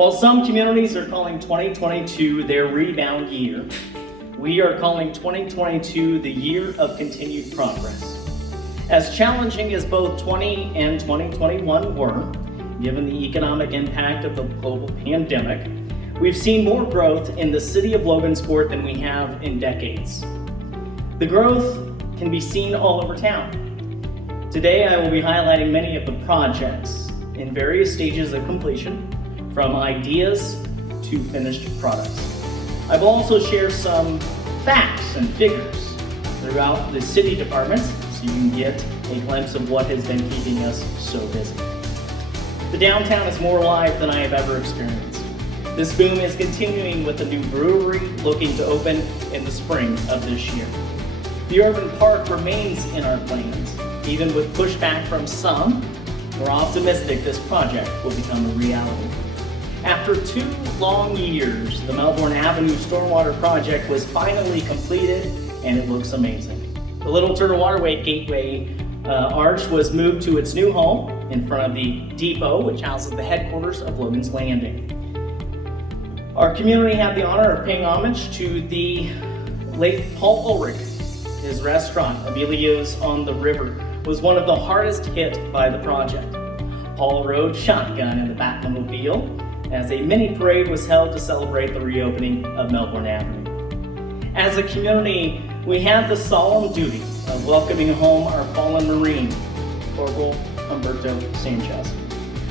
While some communities are calling 2022 their rebound year, we are calling 2022 the year of continued progress. As challenging as both 20 and 2021 were, given the economic impact of the global pandemic, we've seen more growth in the city of Logansport than we have in decades. The growth can be seen all over town. Today, I will be highlighting many of the projects in various stages of completion, from ideas to finished products. I will also share some facts and figures throughout the city departments so you can get a glimpse of what has been keeping us so busy. The downtown is more alive than I have ever experienced. This boom is continuing with a new brewery looking to open in the spring of this year. The urban park remains in our plans. Even with pushback from some, we're optimistic this project will become a reality. After 2 long years, the Melbourne Avenue Stormwater Project was finally completed, and it looks amazing. The Little Turtle Waterway Gateway Arch was moved to its new home in front of the depot, which houses the headquarters of Logan's Landing. Our community had the honor of paying homage to the late Paul Ulrich. His restaurant, Amelia's on the River, was one of the hardest hit by the project. Paul rode shotgun in the Batmobile as a mini parade was held to celebrate the reopening of Melbourne Avenue. As a community, we had the solemn duty of welcoming home our fallen Marine, Corporal Humberto Sanchez.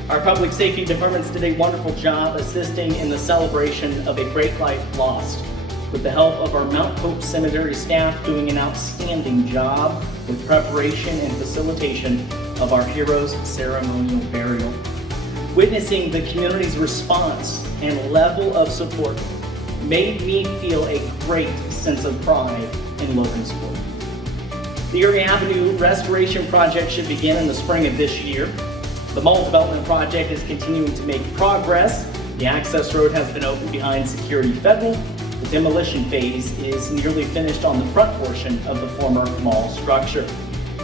Our public safety departments did a wonderful job assisting in the celebration of a great life lost, with the help of our Mount Hope Cemetery staff doing an outstanding job with preparation and facilitation of our heroes' ceremonial burial. Witnessing the community's response and level of support made me feel a great sense of pride in Logansport. The Erie Avenue Restoration Project should begin in the spring of this year. The mall development project is continuing to make progress. The access road has been opened behind Security Federal. The demolition phase is nearly finished on the front portion of the former mall structure.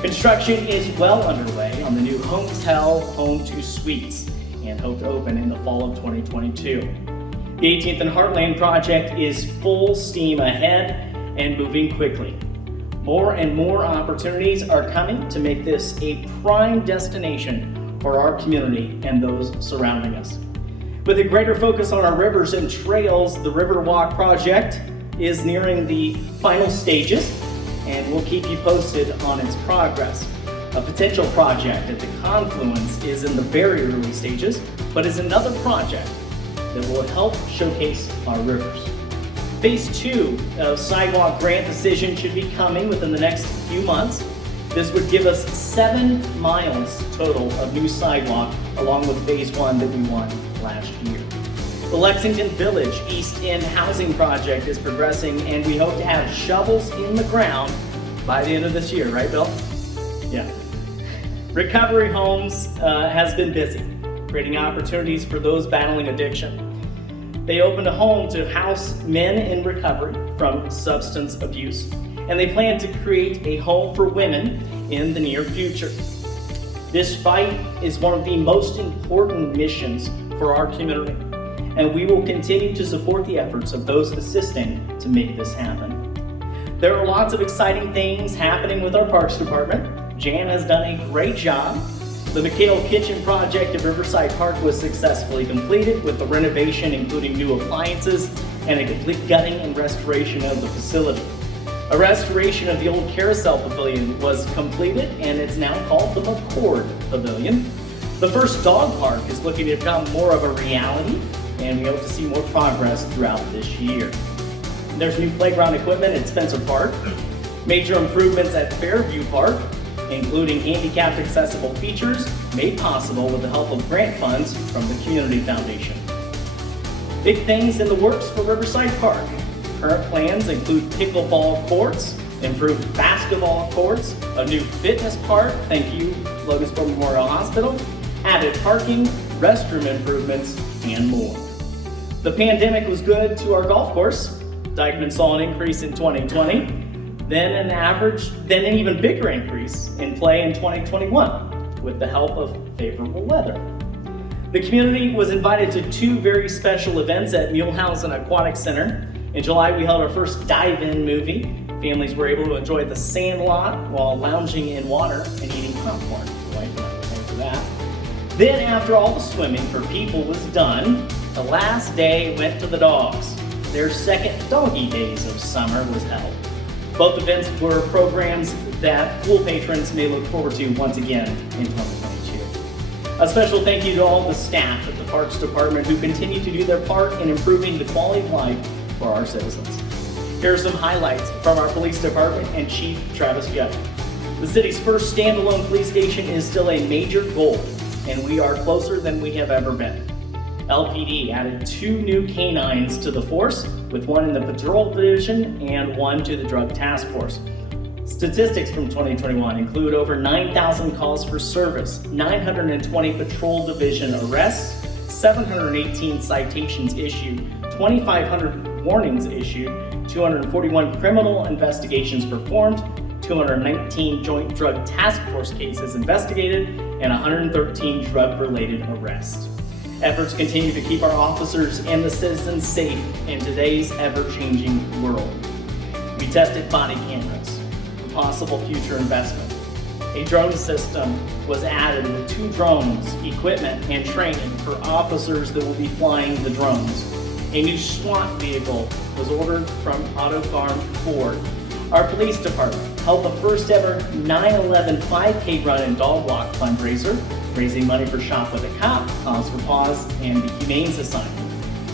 Construction is well underway on the new Hotel Home 2 Suites and hope to open in the fall of 2022. The 18th and Heartland project is full steam ahead and moving quickly. More and more opportunities are coming to make this a prime destination for our community and those surrounding us. With a greater focus on our rivers and trails, the Riverwalk project is nearing the final stages, and we'll keep you posted on its progress. A potential project at the confluence is in the very early stages, but is another project that will help showcase our rivers. Phase 2 of sidewalk grant decision should be coming within the next few months. This would give us 7 miles total of new sidewalk, along with phase 1 that we won last year. The Lexington Village East End housing project is progressing, and we hope to have shovels in the ground by the end of this year, right, Bill? Yeah. Recovery Homes has been busy, creating opportunities for those battling addiction. They opened a home to house men in recovery from substance abuse, and they plan to create a home for women in the near future. This fight is one of the most important missions for our community, and we will continue to support the efforts of those assisting to make this happen. There are lots of exciting things happening with our Parks Department. Jan has done a great job. The McHale Kitchen project at Riverside Park was successfully completed with the renovation including new appliances and a complete gutting and restoration of the facility. A restoration of the old Carousel Pavilion was completed, and it's now called the McCord Pavilion. The first dog park is looking to become more of a reality, and we hope to see more progress throughout this year. There's new playground equipment at Spencer Park, major improvements at Fairview Park, including handicapped accessible features made possible with the help of grant funds from the Community Foundation. Big things in the works for Riverside Park. Current plans include pickleball courts, improved basketball courts, a new fitness park, thank you Logansport Memorial Hospital, added parking, restroom improvements, and more. The pandemic was good to our golf course. Dykeman saw an increase in 2020, then an even bigger increase in play in 2021 with the help of favorable weather. The community was invited to two very special events at Mulehausen Aquatic Center. In July, we held our first dive-in movie. Families were able to enjoy the sand lot while lounging in water and eating popcorn. Thanks for that. Then, after all the swimming for people was done, the last day went to the dogs. Their second Doggy Days of Summer was held. Both events were programs that pool patrons may look forward to once again in 2022. A special thank you to all the staff at the Parks Department who continue to do their part in improving the quality of life for our citizens. Here are some highlights from our police department and Chief Travis Judd. The city's first standalone police station is still a major goal, and we are closer than we have ever been. LPD added 2 new canines to the force, with one in the patrol division and one to the drug task force. Statistics from 2021 include over 9,000 calls for service, 920 patrol division arrests, 718 citations issued, 2,500 warnings issued, 241 criminal investigations performed, 219 joint drug task force cases investigated, and 113 drug-related arrests. Efforts continue to keep our officers and the citizens safe in today's ever-changing world. We tested body cameras for possible future investment. A drone system was added with 2 drones, equipment, and training for officers that will be flying the drones. A new SWAT vehicle was ordered from Auto Farm Ford. Our police department held the first ever 9/11 5K run and dog walk fundraiser, raising money for Shop with a Cop, Cause for Paws, and the Humane Society.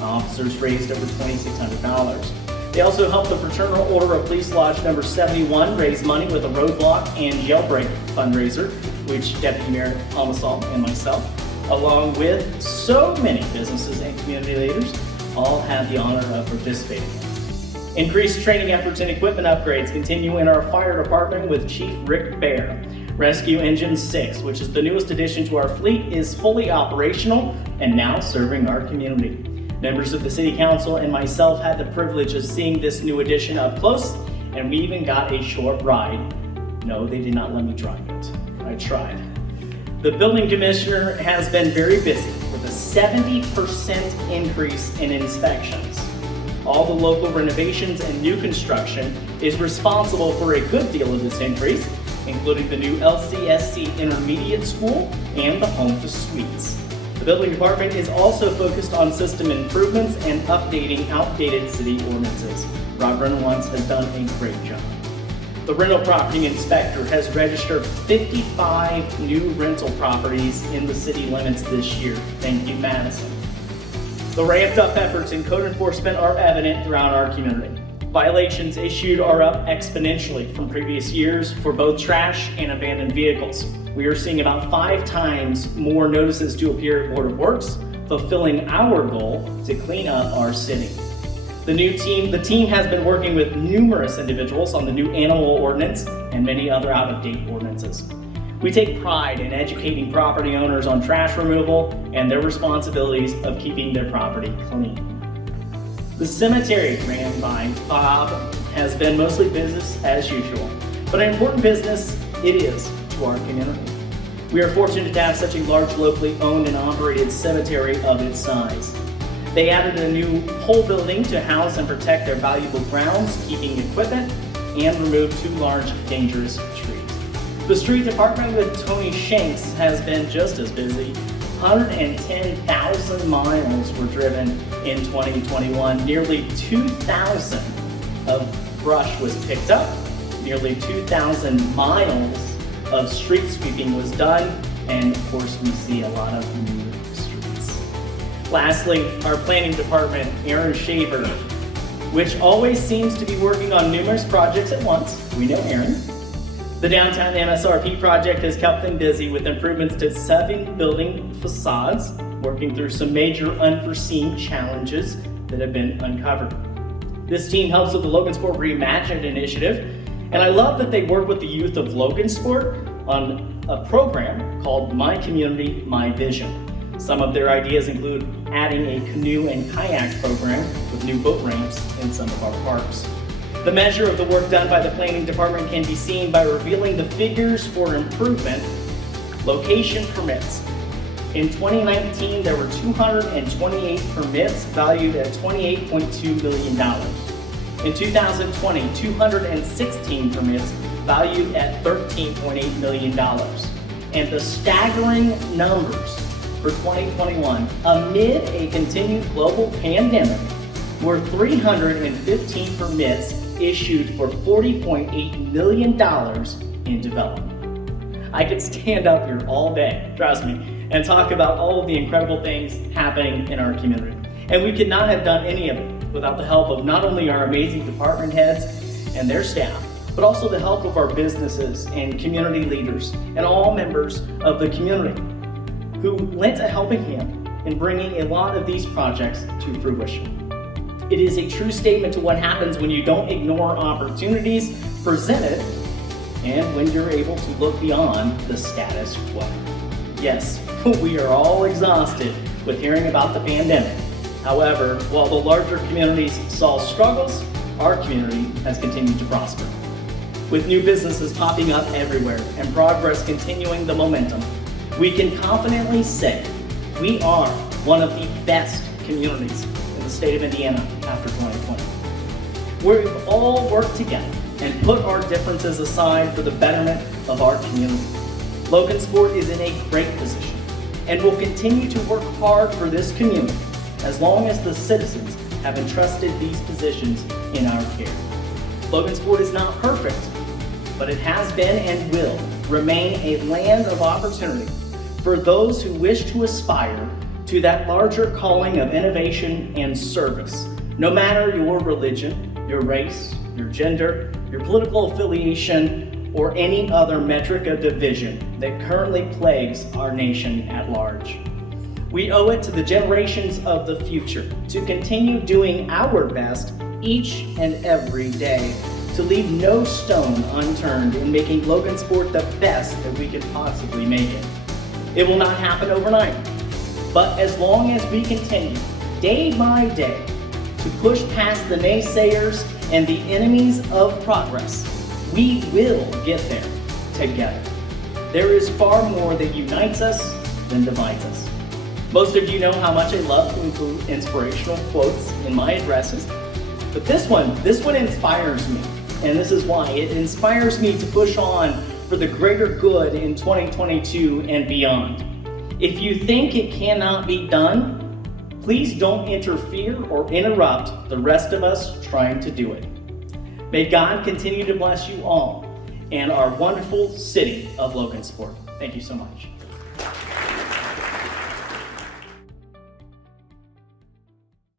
Officers raised over $2,600. They also helped the Fraternal Order of Police Lodge number 71 raise money with a roadblock and jailbreak fundraiser, which Deputy Mayor Thomasall and myself, along with so many businesses and community leaders, all had the honor of participating in. Increased training efforts and equipment upgrades continue in our fire department with Chief Rick Bear. Rescue Engine 6, which is the newest addition to our fleet, is fully operational and now serving our community. Members of the City Council and myself had the privilege of seeing this new addition up close, and we even got a short ride. No, they did not let me drive it. I tried. The building commissioner has been very busy with a 70% increase in inspections. All the local renovations and new construction is responsible for a good deal of this increase, including the new LCSC Intermediate School and the Home to Suites. The building department is also focused on system improvements and updating outdated city ordinances. Rob Reynolds has done a great job. The rental property inspector has registered 55 new rental properties in the city limits this year. Thank you, Madison. The ramped up efforts in code enforcement are evident throughout our community. Violations issued are up exponentially from previous years for both trash and abandoned vehicles. We are seeing about 5 times more notices to appear at Board of Works, fulfilling our goal to clean up our city. The team has been working with numerous individuals on the new animal ordinance and many other out-of-date ordinances. We take pride in educating property owners on trash removal and their responsibilities of keeping their property clean. The cemetery ran by Bob has been mostly business as usual, but an important business it is to our community. We are fortunate to have such a large locally owned and operated cemetery of its size. They added a new pole building to house and protect their valuable grounds, keeping equipment, and removed 2 large dangerous trees. The street department with Tony Shanks has been just as busy. 110,000 miles were driven in 2021. Nearly 2,000 of brush was picked up. Nearly 2,000 miles of street sweeping was done. And of course, we see a lot of new streets. Lastly, our planning department, Aaron Shaver, which always seems to be working on numerous projects at once. We know Aaron. The downtown MSRP project has kept them busy with improvements to 7 building facades, working through some major unforeseen challenges that have been uncovered. This team helps with the Logansport Reimagined initiative, and I love that they work with the youth of Logansport on a program called My Community, My Vision. Some of their ideas include adding a canoe and kayak program with new boat ramps in some of our parks. The measure of the work done by the planning department can be seen by revealing the figures for improvement, location permits, In 2019, there were 228 permits valued at $28.2 million. In 2020, 216 permits valued at $13.8 million. And the staggering numbers for 2021, amid a continued global pandemic, were 315 permits issued for $40.8 million in development. I could stand up here all day, trust me, and talk about all of the incredible things happening in our community. And we could not have done any of it without the help of not only our amazing department heads and their staff, but also the help of our businesses and community leaders and all members of the community who lent a helping hand in bringing a lot of these projects to fruition. It is a true statement to what happens when you don't ignore opportunities presented and when you're able to look beyond the status quo. Yes, we are all exhausted with hearing about the pandemic. However, while the larger communities saw struggles, our community has continued to prosper. With new businesses popping up everywhere and progress continuing the momentum, we can confidently say we are one of the best communities in the state of Indiana after 2020. We've all worked together and put our differences aside for the betterment of our community. Logansport is in a great position and will continue to work hard for this community as long as the citizens have entrusted these positions in our care. Logansport is not perfect, but it has been and will remain a land of opportunity for those who wish to aspire to that larger calling of innovation and service, no matter your religion, your race, your gender, your political affiliation, or any other metric of division that currently plagues our nation at large. We owe it to the generations of the future to continue doing our best each and every day to leave no stone unturned in making Logansport the best that we could possibly make it. It will not happen overnight, but as long as we continue, day by day, to push past the naysayers and the enemies of progress, we will get there together. There is far more that unites us than divides us. Most of you know how much I love to include inspirational quotes in my addresses, but this one inspires me, and this is why. It inspires me to push on for the greater good in 2022 and beyond. If you think it cannot be done, please don't interfere or interrupt the rest of us trying to do it. May God continue to bless you all and our wonderful city of Logansport. Thank you so much.